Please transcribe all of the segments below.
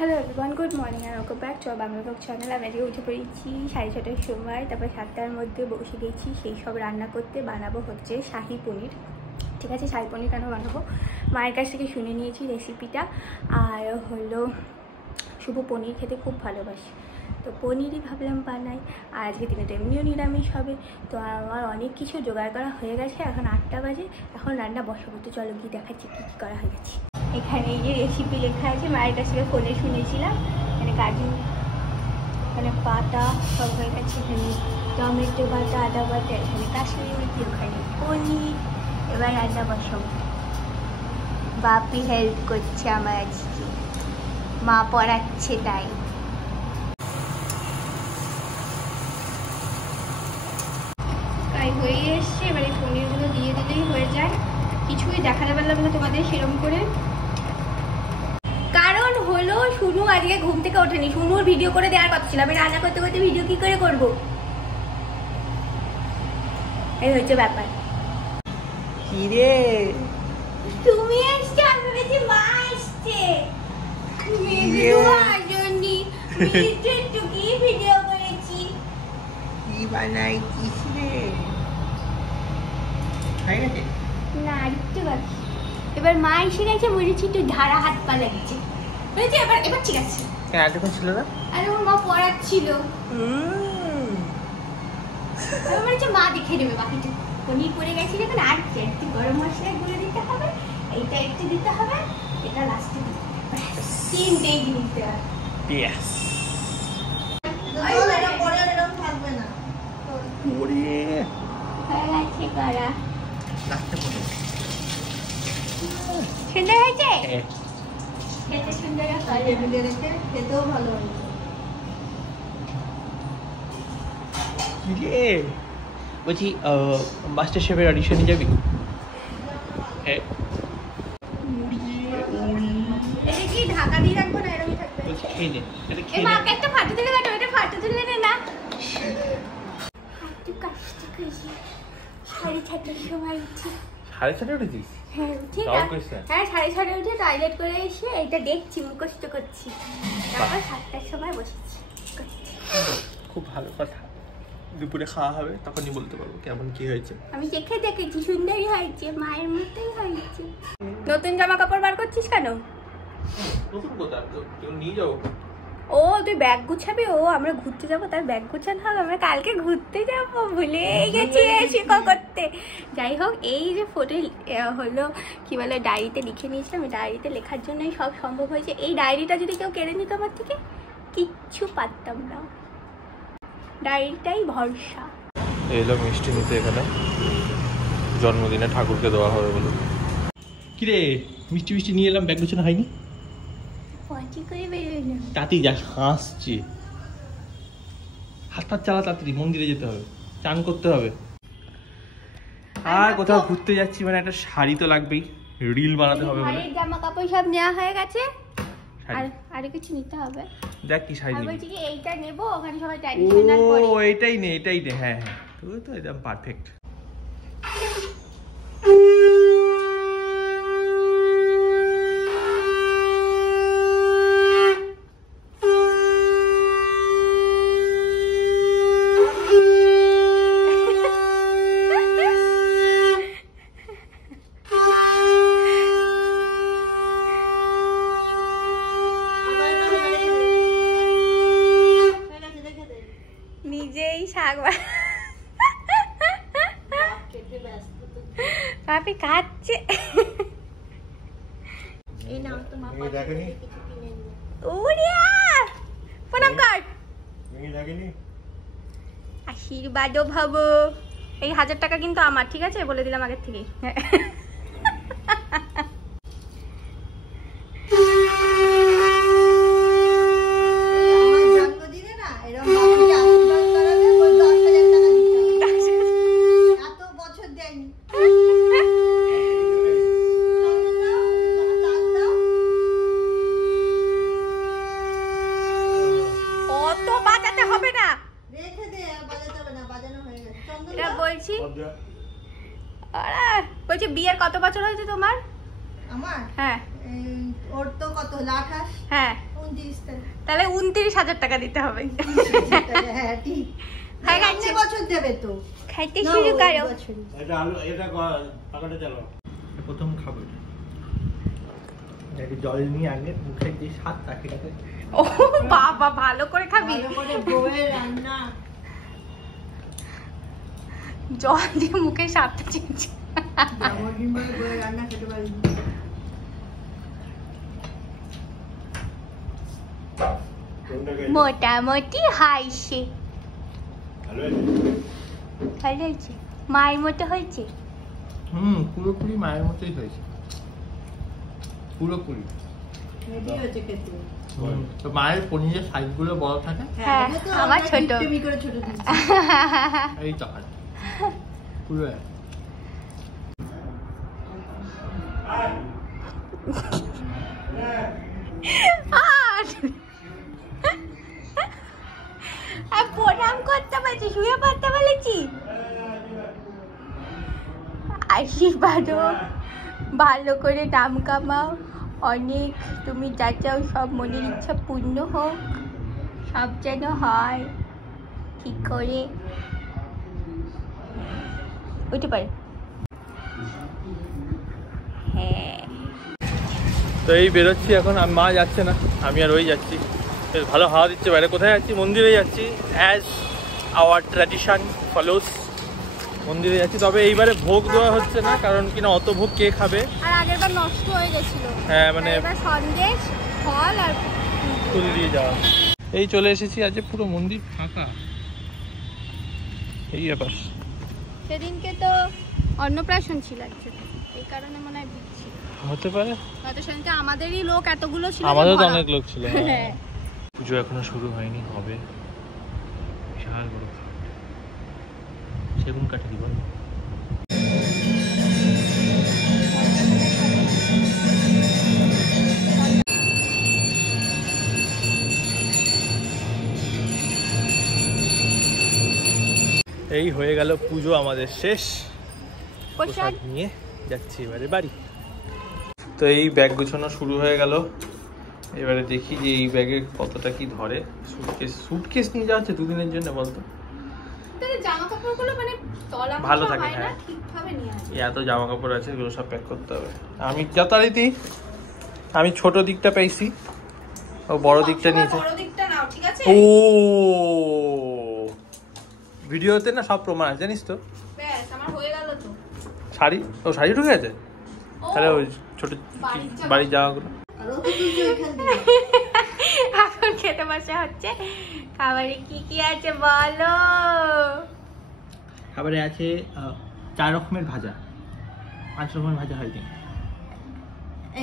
Hello everyone, good morning আর welcome back to Bangla blog channel. আমি আজকে উঠে পড়েছি 6:30টার সময়, তারপর 7টার মধ্যে বসে গেছি সেই সব রান্না করতে। বানাবো হচ্ছে শাহি পনির। ঠিক আছে, শাহি পনির কেন বানাবো মায়ের কাছ থেকে শুনে নিয়েছি রেসিপিটা। আর হলো শুভ পনির খেতে খুব ভালোবাসি, তো পনিরই ভাবলাম বানাই। আর আজকে দিনে তো এমনিও নিরামিষ হবে, তো আমার অনেক কিছু জোগাড় করা হয়ে গেছে। এখন 8টা বাজে, এখন রান্না বসাবো। তো চলো গিয়ে দেখাচ্ছি কী কী করা হয়ে গেছে। এখানে এই যে রেসিপি লেখা আছে, মায়ের কাছ থেকে ফোনে শুনেছিলাম। এখানে কাজু, এখানে পাতা সব হয়ে গেছে। এখানে টমেটো বাটা, আদা বাটা, এখানে কাশ্মীরি মির্চি, ওখানে পনির। এবার রান্না বসাবো। বাপি হেল্প করছে আমার আজকে, মা পড়াচ্ছে তাই। তাই হয়ে এসছে, এবার এই পনিরগুলো দিয়ে দিলেই হয়ে যায়। কিছুই দেখাতে পারলাম না তোমাদের সেরকম করে, কারণ হলো শুনু আজকে ঘুম থেকে ওঠেনি। শুনুর ভিডিও করে দেওয়ার কথা ছিল, আমি রান্না করতে করতে ভিডিও কি করে করব, এই হচ্ছে ব্যাপার। কি রে তুমি আসছে, আমি ভেবেছি মা আসছে। কি ভিডিও করেছি, কি বানাইছিস রে? হয়ে গেছে না আরেকটু বাকি। এবার মা এসে গেছে, বলেছি একটু ধারা হাত পা লাগছে, বুঝেছি। এবার এবার ঠিক আছে। কেন এতক্ষণ ছিল না? আরে ওর মা পড়াচ্ছিল, আমি বলেছি মা দেখে নেবে বাকিটা। পনির পড়ে গেছে যখন, আর একটু গরম মশলা গুঁড়ো দিতে হবে, এইটা একটু দিতে হবে, এটা লাস্টে দিতে হবে। তিনটেই জিনিস দেওয়া। ইয়েস। থাকবে না ওরে হয়ে গেছে করা। লাস্টে পড়ে সুন্দর হয়েছে, খেতে সুন্দর হয়েছে, খেতেও ভালো হয়েছে। কি রে বলছি, মাস্টার শেফের অডিশনে যাবি? হ্যাঁ। এটা কি ঢাকা দিয়ে রাখবো না এরকমই থাকবে? বলছি খেয়ে নে, এটা এ খেয়ে মা নে। একটা ফাটো তুলে কাটো, এটা ফাটো তুলে নে না। একটু কষ্ট করেছি, 6:30টার সময় উঠি। 6:30 উঠেছিস? হ্যাঁ উঠে তাও করিস না? হ্যাঁ 6:30 উঠে টয়লেট করে এসে এইটা দেখছি, মুখস্থ করছি। তারপর 7টার সময় বসেছি করছি। খুব ভালো কথা। দুপুরে খাওয়া হবে, তখনই বলতে পারবো কেমন কি হয়েছে। আমি দেখে দেখেছি, সুন্দরই হয়েছে, মায়ের মতোই হয়েছে। নতুন জামা কাপড় বার করছিস কেন? নতুন কোথা নিয়ে যাও? ও তুই ব্যাগ গুছাবি? ও আমরা ঘুরতে যাবো, তার ব্যাগ গুছানো হবে। আমরা কালকে ঘুরতে যাবো, ভুলে গেছি শিক্ষক করতে। যাই হোক, এই যে ফটো হলো কি বলে ডায়েরিতে লিখে নিয়েছিলাম, এই ডায়েরিতে লেখার জন্যই সব সম্ভব হয়েছে। এই ডায়েরিটা যদি কেউ কেড়ে নিত আমার থেকে, কিচ্ছু পারতাম না। ডায়েরিটাই ভরসা। এলো মিষ্টি নিতে এখানে, জন্মদিনে ঠাকুরকে দেওয়া হবে বলে। কিরে মিষ্টি মিষ্টি নিয়ে এলাম, ব্যাগ গুছানো হয়নি? পটি করে বেরোলাম। তাতেই যা হাসছি। হাত হাত চালা, তাড়াতাড়ি মন্দিরে যেতে হবে, চান করতে হবে। আর কোথাও ঘুরতে যাচ্ছি মানে একটা শাড়ি তো লাগবেই, রিল বানাতে হবে বলে। জামা কাপড় সব নেওয়া হয়ে গেছে, আর শাড়ি আরে কিছু নিতে হবে। দেখ কি শাড়ি আর নিবি? বলছি কি এইটা নেবো, ওখানে সবাই ট্র্যাডিশনাল পরে। ও এটাই নে, এটাই নে। হ্যাঁ হ্যাঁ, তুই তো একদম পারফেক্ট। নিজেই শাক পাপি খাচ্ছে। এই নাও তোমার প্রণাম কর, আশীর্বাদও ভাব। এই 1000 টাকা কিন্তু আমার, ঠিক আছে বলে দিলাম আগের থেকে। অত বাজাতে হবে না, রেখে দে, বাজাতে হবে না, বাজানো হয়ে গেছে। এটা বলছি বলছি বিয়ের কত বছর হয়েছে তোমার? আমার হ্যাঁ ওর তো কত 28 হ্যাঁ 29 তাহলে 29,000 টাকা দিতে হবে। হ্যাঁ ঠিক। হ্যাঁ খাচ্ছি, বছর দেবে তো। খাইতে শুরু করো। এটা আলু, এটা পাকাটা চালো। প্রথম খাবো এটা জল নিয়ে আগে মুখে দিয়ে স্বাদ তাকে তাকে। ও বাবা, ভালো করে খাবি। ভালো করে বউয়ের রান্না। জল দিয়ে মুখে স্বাদটা চিনছি। জন্মদিন বলে বউয়ের রান্না খেতে পারি। মোটামুটি হাইছে, ভালো হয়েছে, মায়ের মতো হয়েছে। পুরোপুরি মায়ের মতোই হয়েছে, পুরোপুরি। হেভি হয়েছে খেতে। তো মায়ের পনিরের সাইজ গুলো বড় থাকে, হ্যাঁ, আমার ছোট। তুমি করে ছোট দিচ্ছি। এই তো পুরো প্রণাম করতে পারছি, শুয়ে পড়তে বলেছি। আশীর্বাদ হোক, ভালো করে দাম কামাও, অনেক তুমি যা চাও সব মনের ইচ্ছা পূর্ণ হোক, সব যেন হয় ঠিক করে। উঠতে পারে। হ্যাঁ, তো এই বেরোচ্ছি এখন, মা যাচ্ছে না, আমি আর ওই যাচ্ছি। বেশ ভালো হাওয়া দিচ্ছে বাইরে। কোথায় যাচ্ছি? মন্দিরে যাচ্ছি, অ্যাজ আওয়ার ট্র্যাডিশন ফলোস। মন্দিরে যাচ্ছি, তবে এইবারে ভোগ দেওয়া হচ্ছে না, কারণ কিনা অত ভোগ কে খাবে। আর আগেরবার নষ্ট হয়ে গেছিল। হ্যাঁ মানে এবার সন্দেশ, ফল আর ফুল দিয়ে যাওয়া। এই চলে এসেছি, আজ পুরো মন্দির ফাঁকা। এই ব্যাপার। সেদিনকে তো অন্নপ্রাশন ছিল actually, এই কারণে মনে হয় ভিড় ছিল। হতে পারে, হয়তো সেদিনকে আমাদেরই লোক এতগুলো ছিল। আমাদের তো অনেক লোক ছিল। হ্যাঁ, পুজো এখনো শুরু হয়নি, হবে। বিশাল বড় সেগুন কাঠে দিব। এই হয়ে গেল পুজো আমাদের শেষ। প্রসাদ নিয়ে যাচ্ছি এবারে বাড়ি। তো এই ব্যাগ গুছানো শুরু হয়ে গেল। এবারে দেখি যে এই ব্যাগে কতটা কি ধরে। সুটকেস নিয়ে যাওয়া হচ্ছে দুদিনের জন্য, বলতো। জামা কাপড়গুলো মানে তলা ভালো থাকে, হ্যাঁ। ঠিকভাবে নিয়ে আসে। এত জামা কাপড় আছে, এগুলো সব প্যাক করতে হবে। আমি যথারীতি আমি ছোট দিকটা পেয়েছি, ও বড় দিকটা নিয়েছে। বড় দিকটা নাও, ঠিক আছে? ও ভিডিওতে না সব প্রমাণ আছে, জানিস তো। ব্যাস, আমার হয়ে গেল তো। শাড়ি, ও শাড়ি ঢুকে আছে, তাহলে ওই ছোট বাড়ির জামাগুলো। এখন খেতে বসা হচ্ছে। খাবারে কি কি আছে বলো? খাবারে আছে 4 রকমের ভাজা, 5 রকমের ভাজা হয়নি।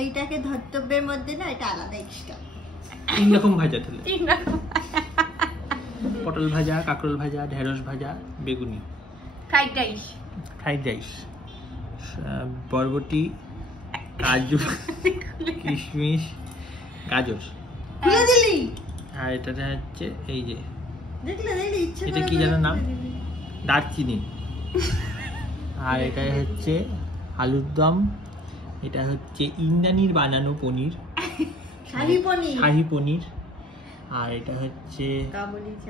এইটাকে ধর্তব্যের মধ্যে না, এটা আলাদা এক্সট্রা। 3 রকম ভাজা তাহলে। 3 রকম। পটল ভাজা, কাঁকরোল ভাজা, ঢেঁড়স ভাজা, বেগুনি, ফ্রাইড রাইস, বরবটি, কাজু, কিশমিশ, গাজর। খুলে দিলি? আর এটাতে হচ্ছে এই যে, দেখলে ইচ্ছে এটা কি যেন নাম, দারচিনি। আর এটা হচ্ছে আলুর দম। এটা হচ্ছে ইন্দ্রাণীর বানানো পনির, শাহী পনির। আর এটা হচ্ছে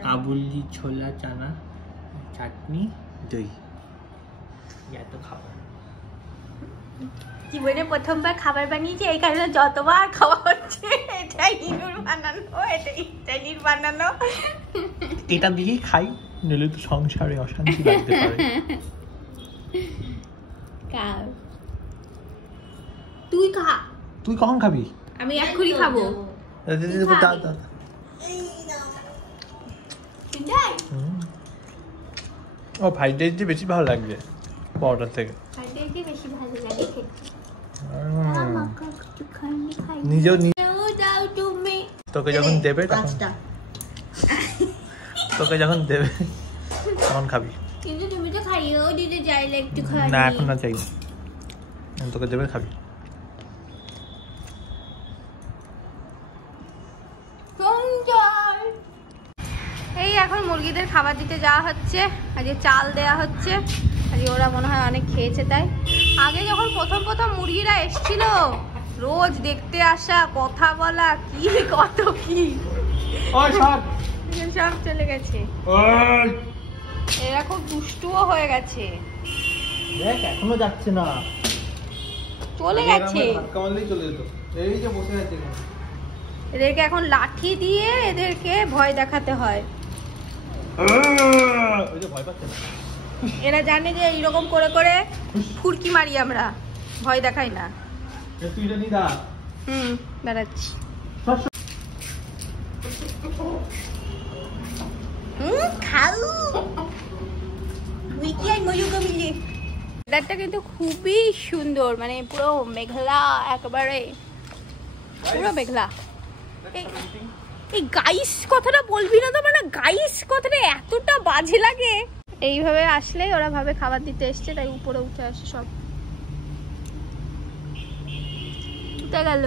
কাবুলি ছোলা চানা, চাটনি, দই। এত খাবার। জীবনে প্রথমবার খাবার বানিয়েছি, এই কারণে যতবার খাওয়া হচ্ছে এটা ইনুর বানানো, এটা ইন্দ্রাণীর বানানো। এটা দিয়েই খাই, নইলে তো সংসারে অশান্তি লাগতে পারে। তুই খা। তুই কখন খাবি? আমি এক্ষুনি খাবো। ও ফ্রাইড রাইস বেশি ভালো লাগছে পরোটার থেকে। বেশি ভালো লাগে খেতে। নিজেও দাও তুমি। তোকে যখন দেবে তখন খাবি। কিন্তু তুমি তো খাইয়েও দিতে চাইলে একটু খাই। না এখন না, চাই তোকে দেবে, খাবি। এই এখন মুরগিদের খাবার দিতে যাওয়া হচ্ছে, আজকে চাল দেওয়া হচ্ছে। আজকে ওরা মনে হয় অনেক খেয়েছে তাই। আগে যখন প্রথম মুরগিরা এসছিল, রোজ দেখতে আসা, কথা বলা, কি কত কি ওই সর সব চলে গেছে। ওই এরা খুব দুষ্টুও হয়ে গেছে। দেখ এখনো যাচ্ছে না, চলে গেছে। ধাক্কা মারলেই চলে যেত। এই যে বসে আছে এখানে। এদেরকে এখন লাঠি দিয়ে এদেরকে ভয় দেখাতে হয়। ওই যে ভয় পাচ্ছে না। এরা জানে যে এইরকম করে করে ফুরকি মারি আমরা, ভয় দেখাই না। তুই জানি দা বেড়াচ্ছি। খাও ওয়েদারটা কিন্তু খুবই সুন্দর, মানে পুরো মেঘলা, একেবারে পুরো মেঘলা। এই গাইস কথাটা বলবি না তো, মানে গাইস কথাটা এতটা বাজে লাগে। এইভাবে আসলে ওরা ভাবে খাবার দিতে এসছে, তাই উপরে উঠে আসে সব। উঠে গেল।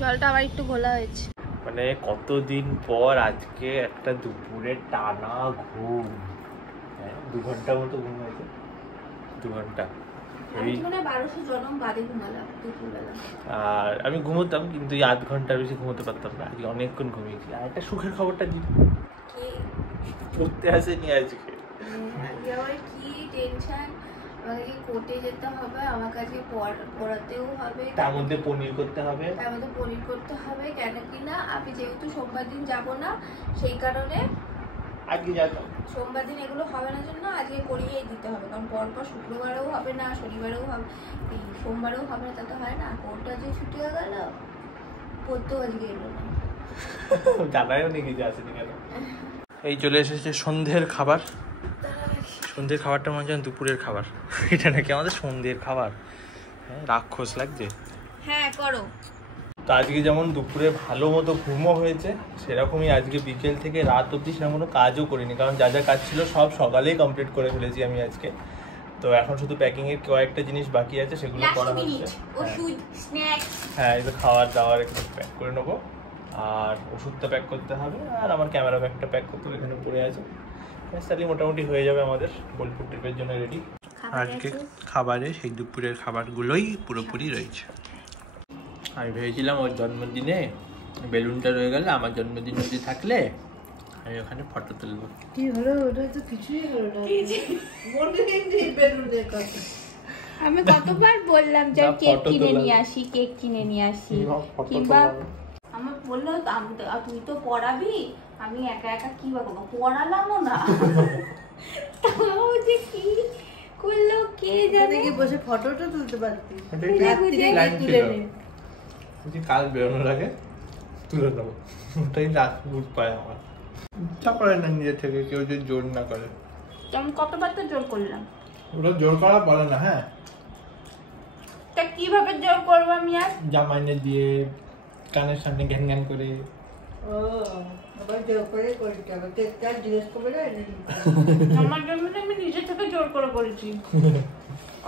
জলটা আবার একটু ঘোলা হয়েছে। মানে কতদিন পর আজকে একটা দুপুরে টানা ঘুম, 2 ঘন্টার মতো ঘুম হয়েছে। 2 ঘন্টা। আর আমি ঘুমোতাম, কিন্তু 8 ঘন্টার বেশি ঘুমোতে পারতাম না। আজকে অনেকক্ষণ ঘুমিয়েছি। আর একটা সুখের খবরটা দিই, পড়তে আসেনি আজকে। কি টেনশন, আমাকে কোর্টে যেতে হবে, আমার কাছে পড়াতেও হবে, তার মধ্যে পনির করতে হবে, কেন কিনা আমি যেহেতু সোমবার দিন যাব না, সেই কারণে আজকে যেতাম। সোমবার দিন এগুলো হবে না জন্য আজকে করিয়েই দিতে হবে, কারণ পরপর শুক্রবারেও হবে না, শনিবারেও হবে, সোমবারেও হবে না, তা তো হয় না। কোর্টটা যে ছুটি হয়ে গেল, পড়তেও আজকে এলো না। জানাইও নি কিছু আসেনি কেন। এই চলে এসেছে সন্ধ্যের খাবার। সন্ধ্যের খাবারটা মনে হচ্ছে দুপুরের খাবার। এটা নাকি আমাদের সন্ধ্যের খাবার। হ্যাঁ, রাক্ষস লাগছে। হ্যাঁ করো। তো আজকে যেমন দুপুরে ভালো মতো ঘুমও হয়েছে, সেরকমই আজকে বিকেল থেকে রাত অবধি সেরকম কোনো কাজও করিনি, কারণ যা যা কাজ ছিল সব সকালেই কমপ্লিট করে ফেলেছি আমি আজকে। তো এখন শুধু প্যাকিংয়ের কয়েকটা জিনিস বাকি আছে, সেগুলো করা হচ্ছে। হ্যাঁ, এই তো খাবার দাবার একটু প্যাক করে নেবো, আর ওষুধটা প্যাক করতে হবে, আর আমার ক্যামেরা ব্যাগটা প্যাক করতে হবে, এখানে পড়ে আছে। তাহলে মোটামুটি হয়ে যাবে আমাদের বোলপুর ট্রিপের জন্য রেডি। আজকে খাবারে সেই দুপুরের খাবারগুলোই পুরোপুরি রয়েছে। আমি ভেবেছিলাম ওর জন্মদিনে বেলুনটা রয়ে গেলে আমার জন্মদিন অবধি থাকলে আমি ওখানে ফটো তুলবো। কি হলো? ওটা তো কিছুই হলো না। মনে নেই বেলুনের কথা। আমি কতবার বললাম যে কেক কিনে নিয়ে আসি, কেক কিনে নিয়ে আসি, কিংবা আমার বললো তুই তো পড়াবি, আমি একা একা কি করবো, পড়ালামও না। তাও যে কি করলো কে জানে। বসে ফটোটা তুলতে পারতি। কাল বেরোনোর আগে তুলে নেবো, ওটাই লাস্ট বুঝ পায় আমার। ইচ্ছা করে না নিজে থেকে, কেউ যদি জোর না করে। আমি কতবার তো জোর করলাম। ওটা জোর করা বলে না। হ্যাঁ, তা কিভাবে জোর করবো আমি? আর জামাইনে দিয়ে কানের সামনে ঘ্যান ঘ্যান করে। ও আবার জোর করে করতে হবে, কেকটা জিজ্ঞেস করবে না। আমার জন্য আমি নিজে থেকে জোর করে বলেছি।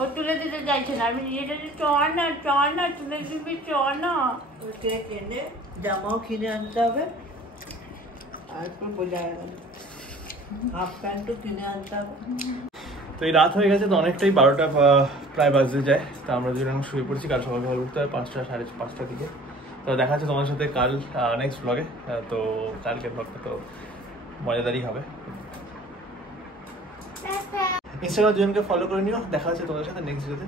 ও তুলে দিতে চাইছে না, আমি নিজে চাইছি চ না তুলে দিবি, চ না। কেক এনে জামাও কিনে আনতে হবে, আর পুরো বোঝা গেল হাফ প্যান্টও কিনে আনতে হবে। তো এই রাত হয়ে গেছে, তো অনেকটাই 12টা প্রায় বাজতে যায়। তো আমরা দুজন শুয়ে পড়ছি, কাল সকাল সকাল উঠতে হয় 5টা সাড়ে 5টার দিকে। তো দেখা যাচ্ছে তোমাদের সাথে কাল নেক্সট ব্লগে। তো কালকের ব্লগটা তো মজাদারই হবে। ইনস্টাগ্রাম দুজনকে ফলো করে নিও। দেখা হচ্ছে তোমাদের সাথে নেক্সট ভিডিওতে।